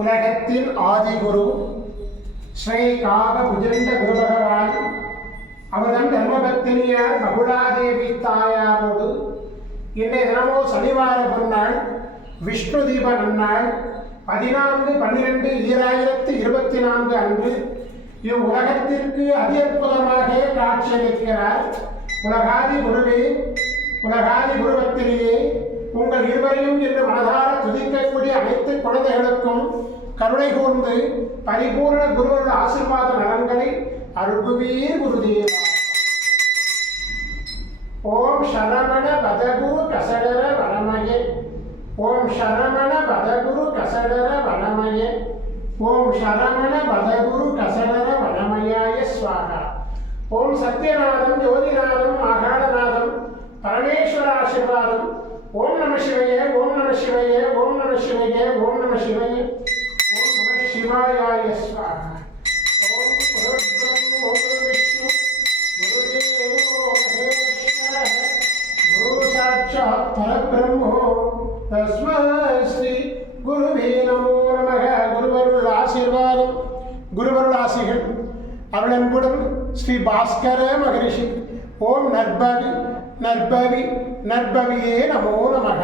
உலகத்தின் ஆதிகுரு ஸ்ரீ காக புஜண்ட குரு பகவான் அவர்தம் தர்மபத்தினியார் மகுடாதேவி தாயாரோடு இன்றைய தினமோ சனிவார பொன்னாள் விஷ்ணு தீப நன்னாள் 14/12/2024 அன்று இவ்வுலகத்திற்கு அற்புதமாக காட்சியளிக்கிறார். உலகாதி குருவே, உலகாதி குருபத்தினியே, உங்கள் இருவரையும் என்று மனதார துதிக்கக்கூடிய அனைத்து குழந்தைகளுக்கும் கருணை கூர்ந்து பரிபூர்ண குருவருடைய ஆசீர்வாத நலன்களை அருள்வீர் குருதேவா. ஓம் சரவண பதகுரு கசடர வனமயே, ஓம் சரவண பதகுரு கசடர வனமயே, ஓம் சரவண பதகுரு கசடர வனமயாய ஸ்வாகா. ஓம் சத்யநாதம் ஜோதிநாதம் ஆகாடநாதம் பரமேஸ்வர ஆசீர்வாதம். ஓம் நம சிவய, ஓம் நம சிவய, ஓம் நம சிவய, ஓம் நம சிவய, ஓம் நம சிவாயாய ஸ்வாகா. ஓம் குருப்ரம்ம ஓம் விஷ்ணு குருதேவோ மகேஸ்வரः குரு சாட்சாத் பரபிரம்மோ தஸ்மை ஸ்ரீ குருவே நமோ நமக. குருவருள் ஆசீர்வாதம், குருவருள் ஆசிகள் அருளன்புடன் ஸ்ரீ பாஸ்கர மகரிஷி. ஓம் நற்பவி நற்பவி நற்பவியே நமோ நமக.